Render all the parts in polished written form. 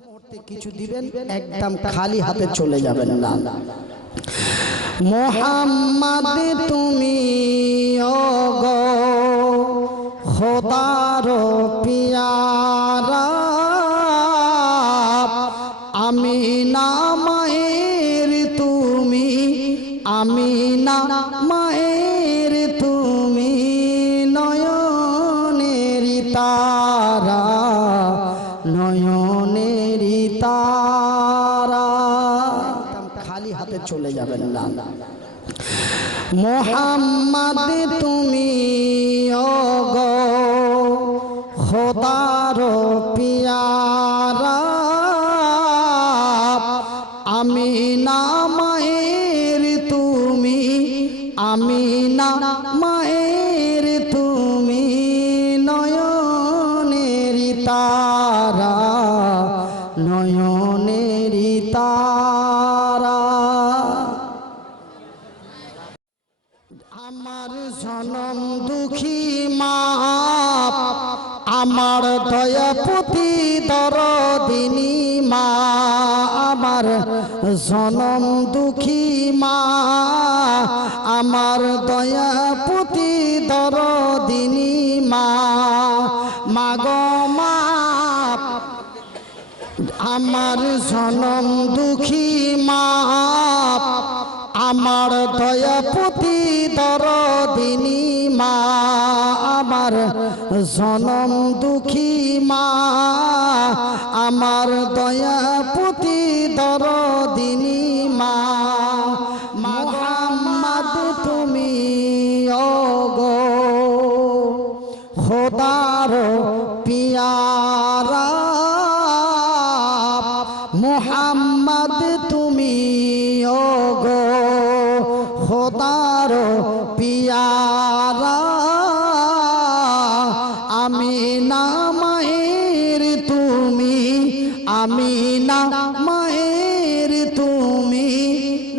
মুহূর্তে কিছু দিবেন, একদম খালি হাতে চলে যাবেন না। মোহাম্মদ তুমি ওগো খোদার পিয়ারা, আমিনা মায়ের তুমি, আমিনা মায়ের তুমি নয়নেরি তারা, নয়নেরি তারা। খালি হাতে চলে যাবেন না। মোহাম্মদ তুমি ওগো খোদার পিয়ারা, আমিনা মায়ের তুমি, আমিনা মায়ের তুমি নয়নেরি তারা, নয়নেরি তারা। আমার জনম দুঃখী মা, আমার দয়াপতি দরদিনী মা, আমার জনম দুঃখী মা, আমার দয়াপতি দরদিনী মা, মাগো মা। আমার জনম দুঃখী মা, আমার দয়াপতি দরদিনী মা, আমার জনম দুঃখী মা, আমার দয়াপতি দরদিনী মা। মোহাম্মদ তুমি ওগো খোদার পিয়ারা, মোহাম্মদ তুমি ওগো খোদার পিয়ারা, আমিনা মায়ের তুমি, আমিনা মায়ের তুমি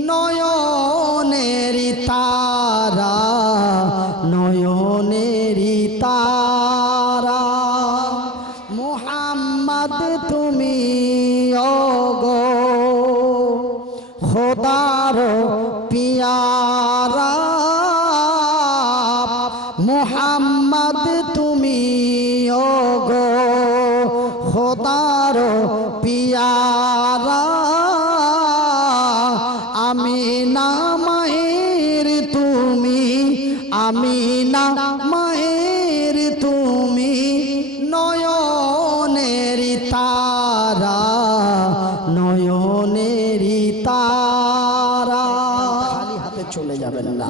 নয়নেরি তারা, নয়নেরি তারা। মোহাম্মদ তুমি ওগো খোদার পিয়ারা, মোহাম্মদ তুমি ওগো খোদার পিয়ারা, আমিনা মায়ের তুমি, আমিনা মায়ের তুমি নয়নেরি তারা, নয়নেরি তারা। খালি হাতে চলে যাবেন না।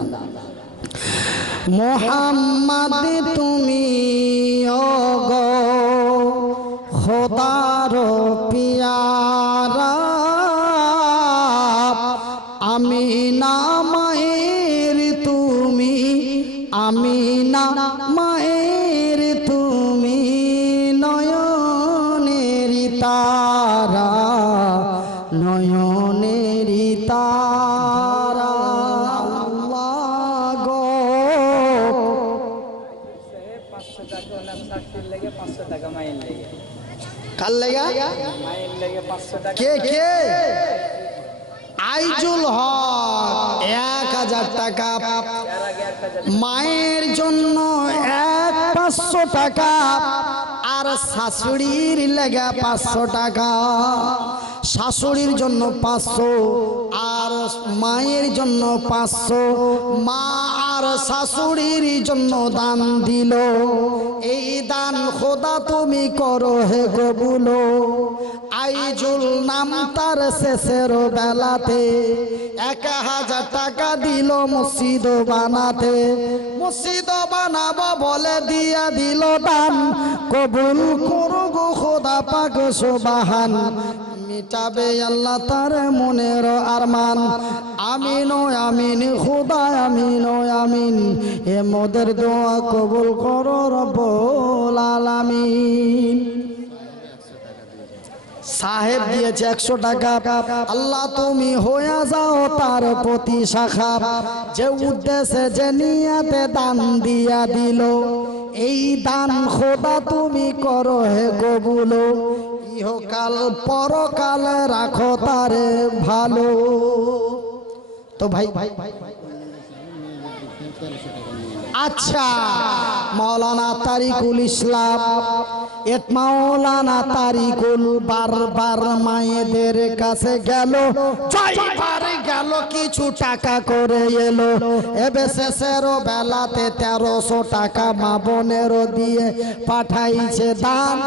মোহাম্মদ তুমি ওগো খোদার পিয়ারা, আমিনা মায়ের তুমি, আমিনা মায়ের তুমি নয়নেরি তারা, নয়নেরি তারা। আল্লাহ গো কার লেগা? কে কে? আইজুল হক 1000 টাকা, মায়ের জন্য 500 টাকা, আর শাশুড়ির লেগা 500 টাকা। শাশুড়ির জন্য 500 আর মায়ের জন্য 500। মা আর শাশুড়ির জন্য দান দিল, এই দান খোদা তুমি করো হে কবুলো। আইজুল নাম তার শেষের বেলাতে 1000 টাকা দিল মসজিদ বানাতে, মসজিদ বানাবো বলে দিয়া দিল দান, কবুল করো গো খোদা পাক সুবহান, মিটাবে আল্লাহ তার মনের আরমান। আমিন ও আমিন খোদা, আমিন ও আমিন, এ মোদের দোয়া কবুল করো রব্বুল আলামিন। সাহেব দিয়েছে 100 টাকা। আল্লাহ তুমি হয়ে যাও তার প্রতি শাখা, যে উদ্দেশ্যে যে নিয়াতে দান দিয়া দিল, এই দান খোদা তুমি করো হে কবুল, ইহকাল পরকাল রাখো তারে ভালো। তো ভাই আচ্ছা, মৌলানা তারিকুল ইসলাম মাওলানা তারিকুল বারবার মায়েদের কাছে গেল, জয়বার গেল, কিছু টাকা করে এলো। এবে শেষের বেলাতে 1300 টাকা মা বোনেরও দিয়ে পাঠাইছে দান।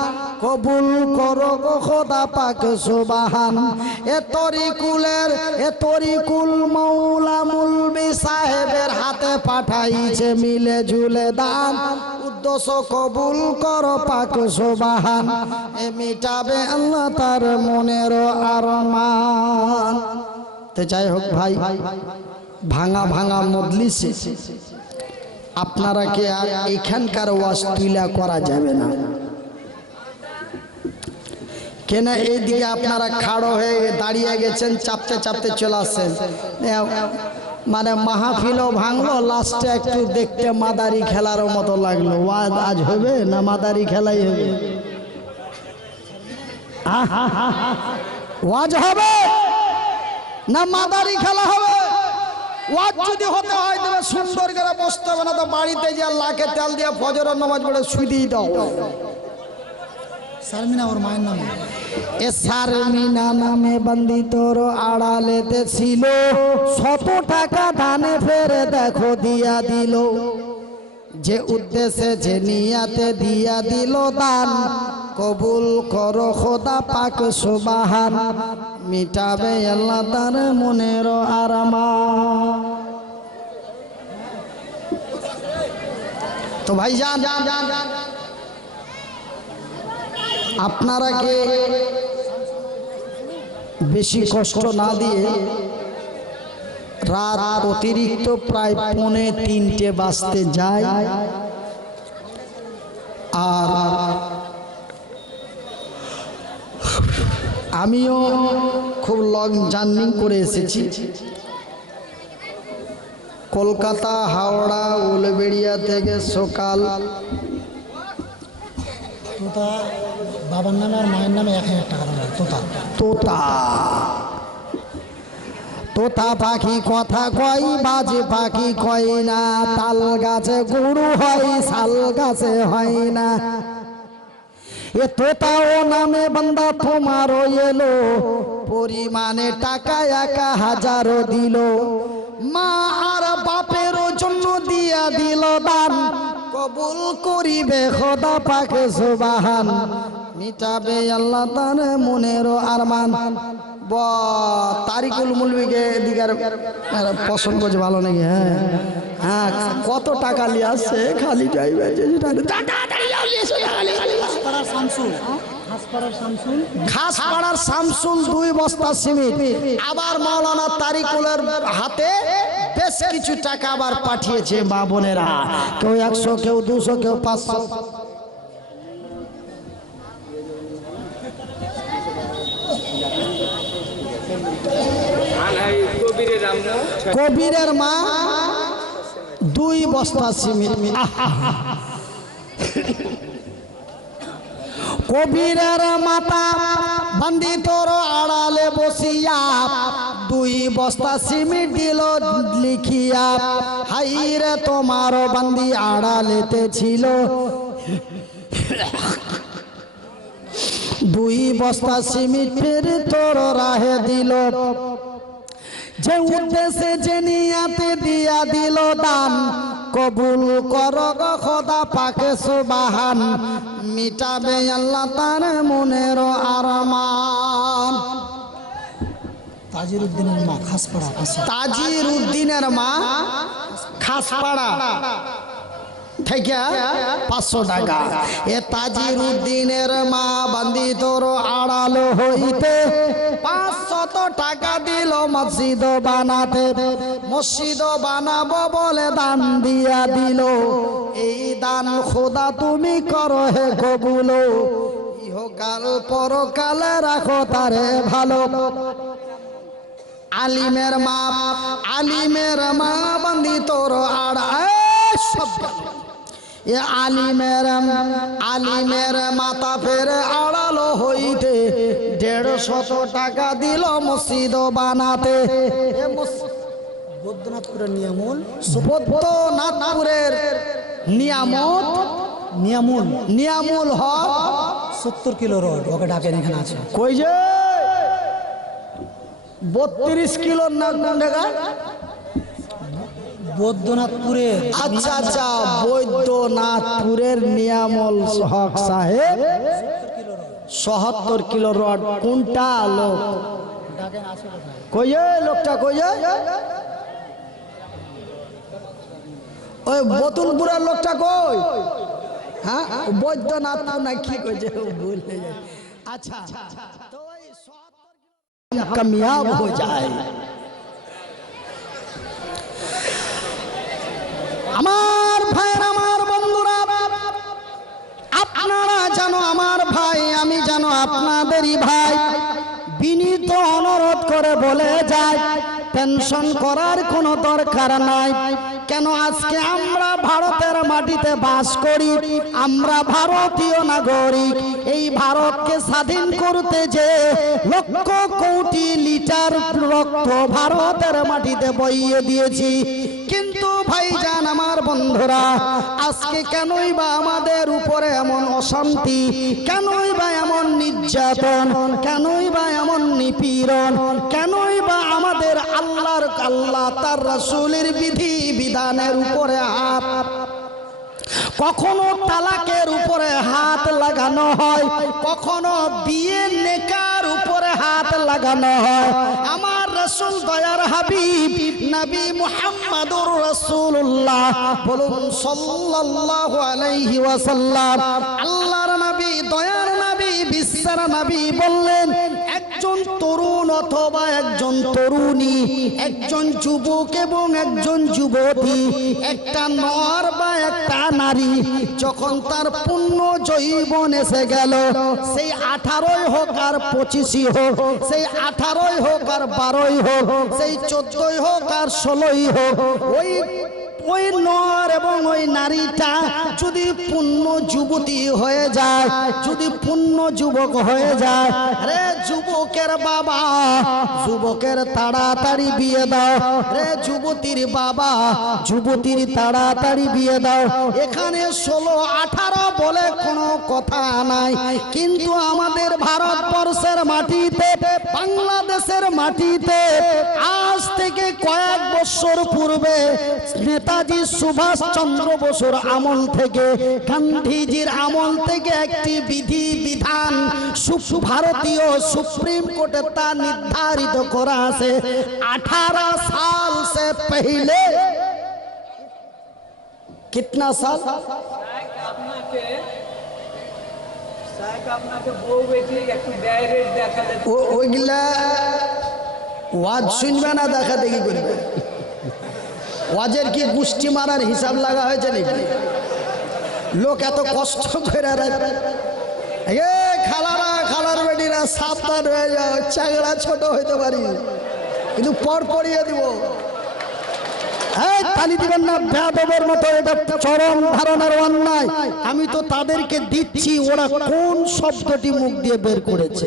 কবুল করো গো খোদা পাক সুবহান। এ তরিকুল মৌলা মুলবি সাহেবের হাতে পাঠাইছে মিলে ঝুলে দান। উদ্দেশ্য কবুল করো পাক সুবহান, এ মিটাবে আল্লাহ তার মনের আরমান। তো যাই হোক ভাই, ভাঙা ভাঙা মজলিসে আপনারা কে আর এখানকার ওয়াজ তুলা করা যাবে না কেন? এইদিকে আপনারা খাড়ো হয়ে দাঁড়িয়ে গেছেন, চাপতে চাপতে চলে আসছেন। মানে মাহফিলও ভাঙলো, লাস্টে একটু দেখতে মাদারি খেলার মতো লাগলো। ওয়াজ আজ হবে না মাদারি খেলাই হবে? ওয়াজ হবে না মাদারি খেলা হবে? ওয়াজ যদি হতে হয় তবে সুন্দর করে বসতে হবে, না তো বাড়িতে যে লাখে তেল দিয়ে ফজরের নামাজ পড়ে শুই দিয়ে দাও। শারমিনা ওর মায়ের নামে, এ শারমিনা নামে বন্দি তোর আড়ালেতে ছিল, 100 টাকা দানে ফেরে দেখো দিয়া দিল। যে উদ্দেশ্যে যে নিয়াতে দিয়া দিল দান, কবুল করো খোদা পাক সুবহান, মিটাবে আল্লাহ তার মনের আরমান। তো ভাই যান, আপনারা কে বেশি কষ্ট না দিয়ে রাত অতিরিক্ত প্রায় 2:45 বাজতে যায়, আর আমিও খুব লং জার্নি করে এসেছি। কলকাতা, হাওড়া, উলবেড়িয়া থেকে সকাল বাবার নামে আর মায়ের নামে 1000 টাকা তোতা তোতা পাখি কথা কয়, বাজে পাখি কয় না। তাল গাছে গরু হয়, শাল গাছে হয় না। এ তোতাও নামে বান্দা তোমারও এলো, পরিমাণে টাকা 1000 দিল। মা আর বাপেরও জন্য দিয়া দিল দান, কবুল করিবে খোদা পাক সুবহান, মিটাবে আল্লাহ তার মনের আরমান। তারিকুল মুলবিকে দিগার পছন্দ করছে ভালো নাকি? হ্যাঁ হ্যাঁ, কত টাকা নিয়ে আসছে খালি যাইবে। খাসপাড়ার শামসুল 2 বস্তা সিমেন্ট। আবার মাওলানা তারিকুলের হাতে বেশ কিছু টাকা আবার পাঠিয়েছে মা বোনেরা, কেউ 100, কেউ 200, কেউ 500। কবিরের মা 2 বস্তা সিমেন্ট। কবিরের মাতা বান্দি তোর আড়ালে বসিয়া 2 বস্তা সিমেন্ট দিল লিখিয়া। হাইরে তোমার বান্দি আড়ালেতে ছিল 2 বস্তা সিমেন্ট ফের তোর রাহে দিল। যে উদ্দেশ্যে যে নিয়াতে দিয়া দিল দান, কবুল করো গো খোদা পাক সুবহান, মিটাবে আল্লাহ তার মনের আরমান। তাজিরউদ্দিনের মা খাসপাড়া, তাজিরউদ্দিনের মা খাসপাড়া থেকে 500 টাকা। এ তাজিরউদ্দিনের মা বান্দি তোর আড়াল হইতে 500 টাকা দিল মসজিদ বানাতে। মসজিদ বানাবো বলে দান দিয়া দিল। এই দান খোদা তুমি করো হে কবুল, ইহকাল পরকাল রাখো তারে ভালো। আলিমের মা বান্দি তোর আড়াল এ আলিমের মাথা ফেরে আড়ালো হইতে 150 টাকা দিল মসজিদ বানাতে। বৈদ্যনাথপুরের নিয়ামুল, বৈদ্যনাথপুরের নিয়ামুল হক 70 কিলো রড ওকে ঢাকেন এখানে আছে। কই যে 32 কিলো না কোন জায়গা? বৈদ্যনাথপুরের। আচ্ছা আচ্ছা, বৈদ্যনাথপুরের নিয়ামুল হক সাহেব 70 কিলো রড। কোনটা লোক? কই লোকটা কই? ওই বতুলপুরের লোকটা কই? হ্যাঁ, বৈদ্যনাথপুর না কি কইছে ভুলে যায়। আচ্ছা, তো ওই 70 কামিয়াব हो जाए। আমার ভাইরা, আমার বন্ধুরা, আপনারা জানো আমার ভাই, আমি জানো আপনাদেরই ভাই। বিনীত অনুরোধ করে বলে যায়, টেনশন করার কোনো দরকার নাই। কেন আজকে আমরা ভারতের মাটিতে বাস করি, আমরা ভারতীয় নাগরিক। এই ভারতকে স্বাধীন করতে যে লক্ষ কোটি লিটার রক্ত ভারতের মাটিতে বইয়ে দিয়েছি, কিন্তু ভাইজান আমার বন্ধুরা, আজকে কেনই বা আমাদের উপরে এমন অশান্তি, কেনই বা এমন নির্যাতন, কেনই বা এমন নিপীড়ন, কেনই বা আমাদের আল্লাহ তার রাসূলের বিধি বিধানের উপরে হাত, কখনো তালাকের উপরে হাত লাগানো হয়, কখনো বিয়ের নেকার উপরে হাত লাগানো হয়। আমার রাসূল দয়ার হাবিব নবী মুহাম্মদুর রাসূলুল্লাহ বলুন সাল্লাল্লাহু আলাইহি ওয়াসাল্লাম, আল্লাহর নবী, দয়ার নবী, বিশ্বের নবী বললেন, একজন তরুণ অথবা একজন তরুণী, একজন যুবক এবং একজন যুবতী, একটা নর বা একটা নারী যখন তার পূর্ণ যৌবন এসে গেল, সেই 18ই হোক আর 25ই হোক, সেই 18ই হোক আর 12ই হোক, সেই 14ই হোক আর 16ই হোক, ওই নর এবং ওই নারীটা যদি পূর্ণ যুবতী হয়ে যায়, যদি পূর্ণ যুবক হয়ে যায়, রে যুবকের বাবা, যুবকের তাড়াতাড়ি বিয়ে দাও, রে যুবতীর বাবা, যুবতীর তাড়াতাড়ি বিয়ে দাও। এখানে 16, 18 বলে কোনো কথা নাই, কিন্তু আমাদের ভারতবর্ষের মাটিতে, বাংলাদেশের মাটিতে আজ থেকে কয়েক বছর পূর্বে নেতাজি সুভাষ চন্দ্র বসুর আমল থেকে, গান্ধীজির আমল থেকে একটি বিধি বিধান ভারতীয় সুপ্রিম কোর্টে তা নির্ধারিত করা আছে, 18 साल से पहले। कितना साल? ওইগুলা ওয়াজ শুনবে না, দেখা দেখি করবে। ওয়াজের কি গুষ্টি মারার হিসাব লাগা হয়েছে নাকি? লোক এত কষ্ট করে খালার বেটিরা সাবধান হয়ে যাও, চাংড়া ছোট হইতে পারি কিন্তু পর পড়িয়ে দিব। তালি দিবেন না বেয়াদবের মতো, এটা চরম ধারণার অন্যায়। আমি তো তাদেরকে দিচ্ছি, ওরা কোন শব্দটি মুখ দিয়ে বের করেছে।